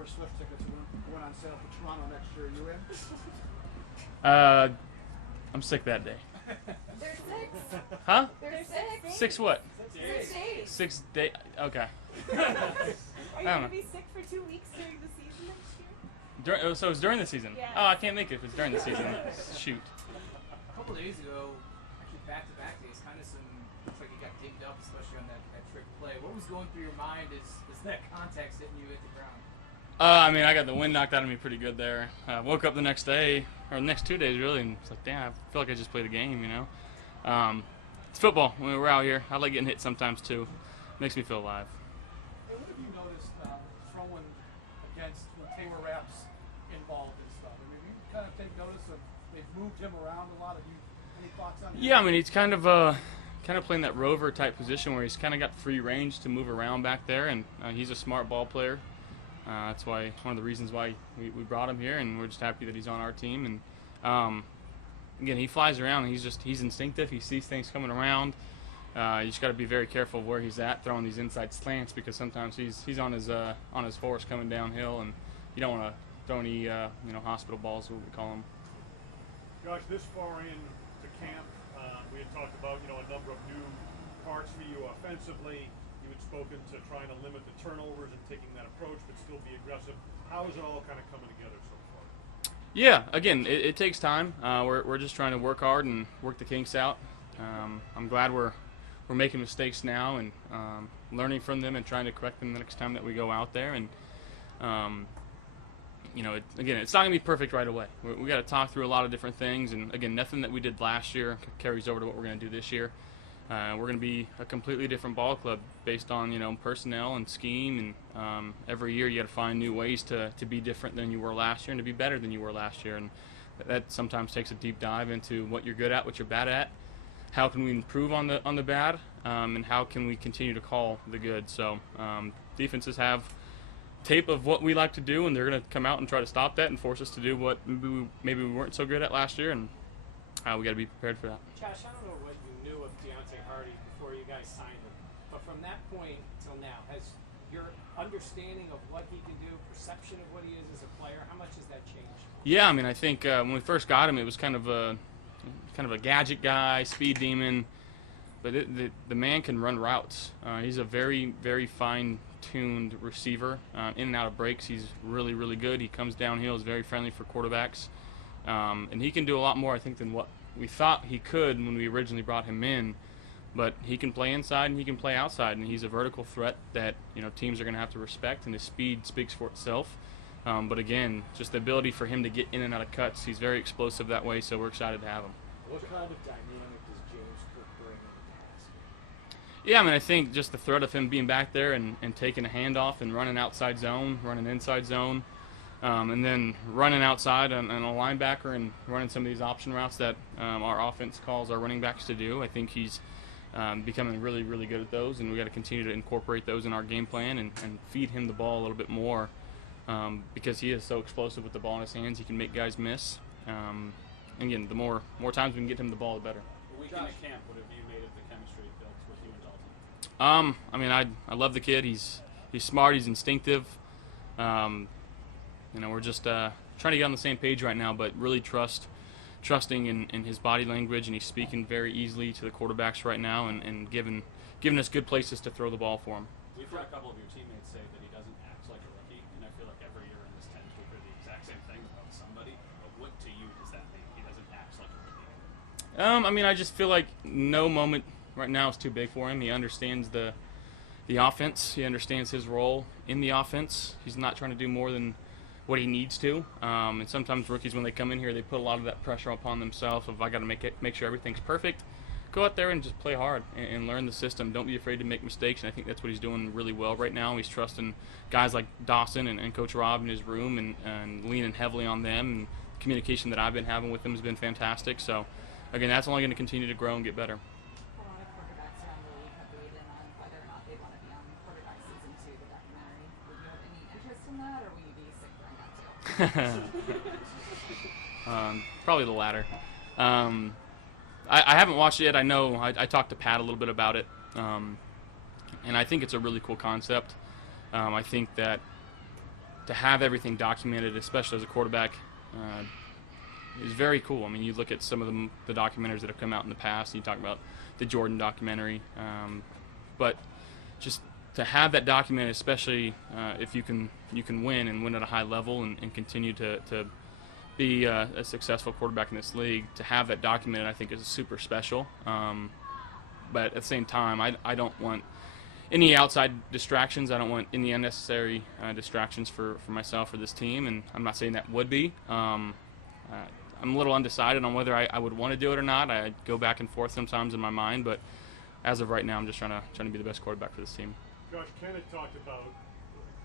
Taylor Swift tickets went on sale for Toronto next year. You in? I'm sick that day. There's 6. Huh? There's 6. 6 what? 6 days. 6 day. Okay. Are you I don't going know. to be sick for 2 weeks during the season next year? So it's during the season. Yeah. Oh, I can't make it if it's during the season. Shoot. A couple days ago, actually back-to-back days, kind of looks like you got dinged up, especially on that trick play. What was going through your mind as that contact hitting you at the ground? I mean, I got the wind knocked out of me pretty good there. Woke up the next day, or the next 2 days really, and it's like, damn, I feel like I just played a game, you know? It's football. I mean, we're out here. I like getting hit sometimes too. Makes me feel alive. Hey, what have you noticed throwing against when Taylor Rapp's involved and stuff? I mean, you kind of take notice of they've moved him around a lot. Have you any thoughts on that? Yeah, I mean, he's kind of playing that rover type position where he's kind of got free range to move around back there, and he's a smart ball player. That's why one of the reasons why we brought him here, and we're just happy that he's on our team. And again, he flies around. And he's instinctive. He sees things coming around. You just got to be very careful of where he's at throwing these inside slants, because sometimes he's on his horse coming downhill, and you don't want to throw any hospital balls, what we call them. Josh, this far into camp, we had talked about a number of new parts for you offensively. You had spoken to trying to limit the turnovers and taking that approach, but still be aggressive. How is it all kind of coming together so far? Yeah, again, it takes time. We're just trying to work hard and work the kinks out. I'm glad we're making mistakes now and learning from them and trying to correct them the next time that we go out there. And again, it's not gonna be perfect right away. We got to talk through a lot of different things. And again, nothing that we did last year carries over to what we're gonna do this year. We're going to be a completely different ball club based on personnel and scheme, and every year you got to find new ways to be different than you were last year and to be better than you were last year, and that sometimes takes a deep dive into what you're good at, what you're bad at, how can we improve on the bad, and how can we continue to call the good. So defenses have tape of what we like to do, and they're going to come out and try to stop that and force us to do what maybe we weren't so good at last year, and we got to be prepared for that. Josh, I don't know what you knew of Deontay Hardy before you guys signed him, but from that point till now, has your understanding of what he can do, perception of what he is as a player, how much has that changed? Yeah, I mean, I think when we first got him, it was kind of a gadget guy, speed demon, but the man can run routes. He's a very, very fine-tuned receiver. In and out of breaks, he's really, really good. He comes downhill, is very friendly for quarterbacks. And he can do a lot more, I think, than what we thought he could when we originally brought him in. But he can play inside and he can play outside, and he's a vertical threat that teams are going to have to respect, and his speed speaks for itself. But again, just the ability for him to get in and out of cuts, he's very explosive that way, so we're excited to have him. What kind of dynamic does James Cook bring in the pass? Yeah, I mean, I think just the threat of him being back there and taking a handoff and running outside zone, running inside zone, and then running outside and a linebacker and running some of these option routes that our offense calls our running backs to do. I think he's becoming really, really good at those, and we got to continue to incorporate those in our game plan and feed him the ball a little bit more because he is so explosive with the ball in his hands. He can make guys miss. And again, the more times we can get him the ball, the better. A week into camp, what have you made of the chemistry built with you and Dalton? I mean, I love the kid. He's smart. He's instinctive. We're just trying to get on the same page right now, but really trusting in his body language, and he's speaking very easily to the quarterbacks right now, and giving us good places to throw the ball for him. We've heard a couple of your teammates say that he doesn't act like a rookie, and I feel like every year in this tent we hear the exact same thing about somebody. But what to you does that mean? He doesn't act like a rookie. I mean, I just feel like no moment right now is too big for him. He understands the offense. He understands his role in the offense. He's not trying to do more than what he needs to. And sometimes rookies, when they come in here, they put a lot of that pressure upon themselves of, I got to make sure everything's perfect. Go out there and just play hard and learn the system. Don't be afraid to make mistakes, and I think that's what he's doing really well right now. He's trusting guys like Dawson and Coach Rob in his room and leaning heavily on them, and the communication that I've been having with him has been fantastic. So, again, that's only going to continue to grow and get better. A lot of quarterbacks around the league have weighed in on whether or not they want to be on Quarterback Season 2, the documentary. Would you have any interest in that, or will you be sick during that too? Probably the latter. I haven't watched it yet. I know I talked to Pat a little bit about it, and I think it's a really cool concept. I think that to have everything documented, especially as a quarterback, is very cool. I mean, you look at some of the documentaries that have come out in the past, and you talk about the Jordan documentary, but just to have that documented, especially if you can win and win at a high level and continue to be a successful quarterback in this league, to have that documented, I think is super special. But at the same time, I don't want any outside distractions. I don't want any unnecessary distractions for myself or this team, and I'm not saying that would be. I'm a little undecided on whether I would want to do it or not. I go back and forth sometimes in my mind, but as of right now, I'm just trying to be the best quarterback for this team. Josh, Ken had talked about,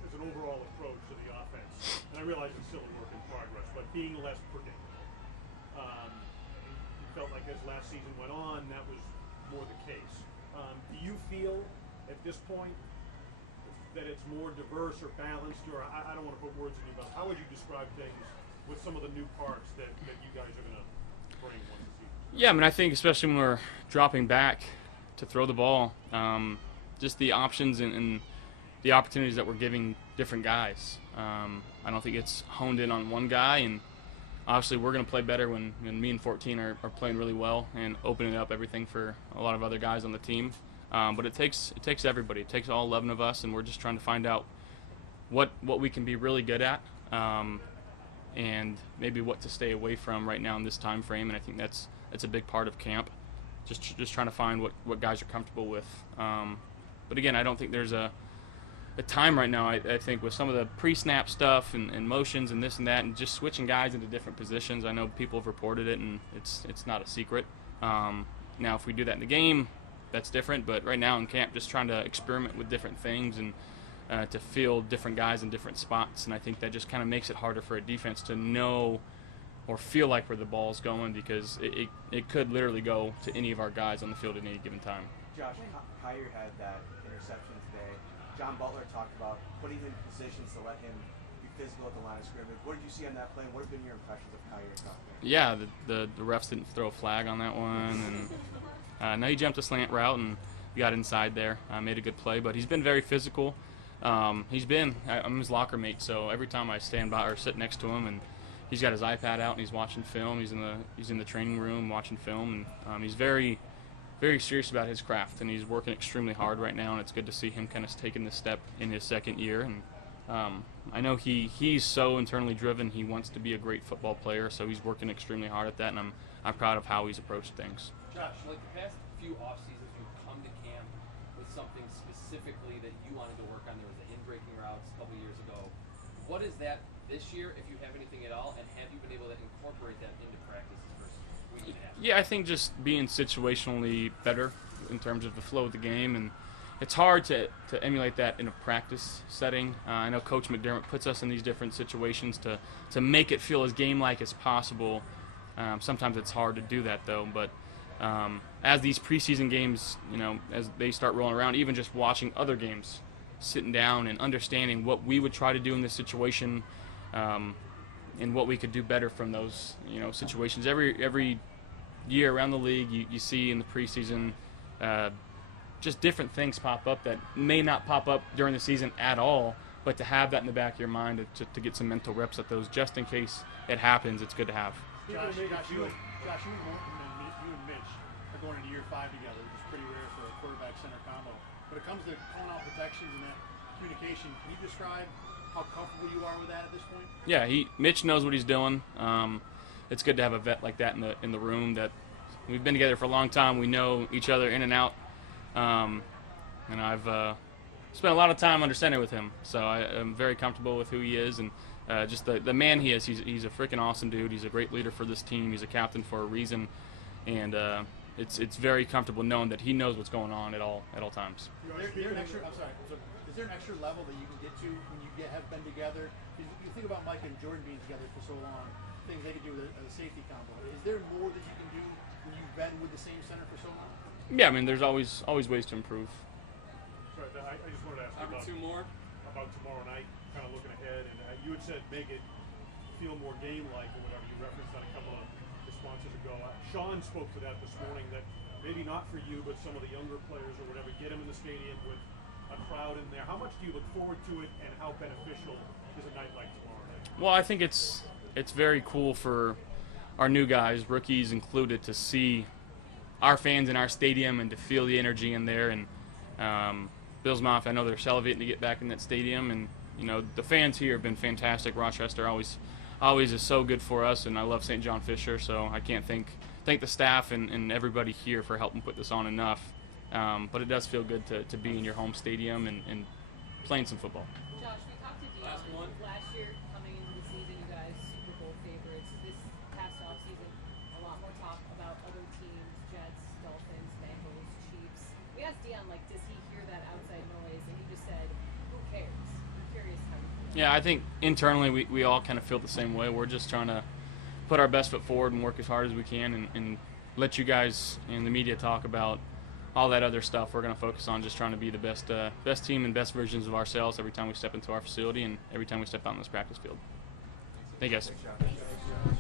as an overall approach to the offense, and I realize it's still a work in progress, but being less predictable. It felt like as last season went on, that was more the case. Do you feel at this point that it's more diverse or balanced, or I don't want to put words in your mouth. How would you describe things with some of the new parts that you guys are going to bring once the season? Yeah, I mean, I think especially when we're dropping back to throw the ball, just the options and the opportunities that we're giving different guys. I don't think it's honed in on one guy, and obviously we're going to play better when me and 14 are playing really well and opening up everything for a lot of other guys on the team. But it takes everybody. It takes all 11 of us, and we're just trying to find out what we can be really good at, and maybe what to stay away from right now in this time frame. And I think that's a big part of camp. Just trying to find what guys are comfortable with. But again, I don't think there's a time right now. I think with some of the pre-snap stuff and motions and this and that, and just switching guys into different positions. I know people have reported it, and it's not a secret. Now, if we do that in the game, that's different. But right now in camp, just trying to experiment with different things and to field different guys in different spots. And I think that just kind of makes it harder for a defense to know or feel like where the ball's going, because it could literally go to any of our guys on the field at any given time. Josh, Kyer had that interception today. John Butler talked about putting him in positions to let him be physical at the line of scrimmage. What did you see on that play? What have been your impressions of Kyer? Yeah, the refs didn't throw a flag on that one, and no, he jumped a slant route and got inside there. Made a good play, but he's been very physical. I'm his locker mate, so every time I stand by or sit next to him, and he's got his iPad out and he's watching film. He's in the training room watching film, and he's very, very serious about his craft, and he's working extremely hard right now. And it's good to see him kind of taking this step in his second year. And I know he's so internally driven. He wants to be a great football player, so he's working extremely hard at that. And I'm proud of how he's approached things. Josh, like the past few off seasons, you've come to camp with something specifically that you wanted to work on. There was the in-breaking routes a couple years ago. What is that this year, if you have anything at all, and have you been able to incorporate that into practices versus week and a half? Yeah, I think just being situationally better in terms of the flow of the game, and it's hard to emulate that in a practice setting. I know Coach McDermott puts us in these different situations to make it feel as game-like as possible. Sometimes it's hard to do that, though, but as these preseason games, as they start rolling around, even just watching other games, sitting down and understanding what we would try to do in this situation, and what we could do better from those, situations. Every year around the league, you see in the preseason just different things pop up that may not pop up during the season at all, but to have that in the back of your mind to get some mental reps at those, just in case it happens, it's good to have. Josh, you and Mitch are going into year 5 together, which is pretty rare for a quarterback center combo. When it comes to calling out protections and that communication, can you describe how comfortable you are with that at this point? Yeah, Mitch knows what he's doing. It's good to have a vet like that in the room. That we've been together for a long time. We know each other in and out, and I've spent a lot of time under center with him. So I'm very comfortable with who he is, and just the man he is. He's a freaking awesome dude. He's a great leader for this team. He's a captain for a reason, and it's very comfortable knowing that he knows what's going on at all times. Is there an extra level that you can get to when you have been together? You think about Mike and Jordan being together for so long, things they can do as a safety combo. Is there more that you can do when you've been with the same center for so long? Yeah, I mean, there's always ways to improve. Sorry, I just wanted to ask you about tomorrow night, kind of looking ahead, and you had said make it feel more game-like or whatever. You referenced that a couple of responses ago. Sean spoke to that this morning, that maybe not for you, but some of the younger players or whatever, get them in the stadium with a crowd in there. How much do you look forward to it, and how beneficial is it night like tomorrow night? Well, I think it's very cool for our new guys, rookies included, to see our fans in our stadium and to feel the energy in there. And Bills Mafia, I know they're salivating to get back in that stadium. And you know, the fans here have been fantastic. Rochester always is so good for us, and I love St. John Fisher. So I can't thank the staff and everybody here for helping put this on enough. But it does feel good to be in your home stadium and playing some football. Josh, we talked to Dion Last one. last year coming into the season. You guys Super Bowl favorites. This past offseason, a lot more talk about other teams: Jets, Dolphins, Bengals, Chiefs. We asked Dion, like, does he hear that outside noise? And he just said, "Who cares?" I'm curious how you feel. Yeah, I think internally we all kind of feel the same way. We're just trying to put our best foot forward and work as hard as we can and let you guys in the media talk about all that other stuff. We're going to focus on just trying to be the best team and best versions of ourselves every time we step into our facility and every time we step out on this practice field. Thank you guys. Great job.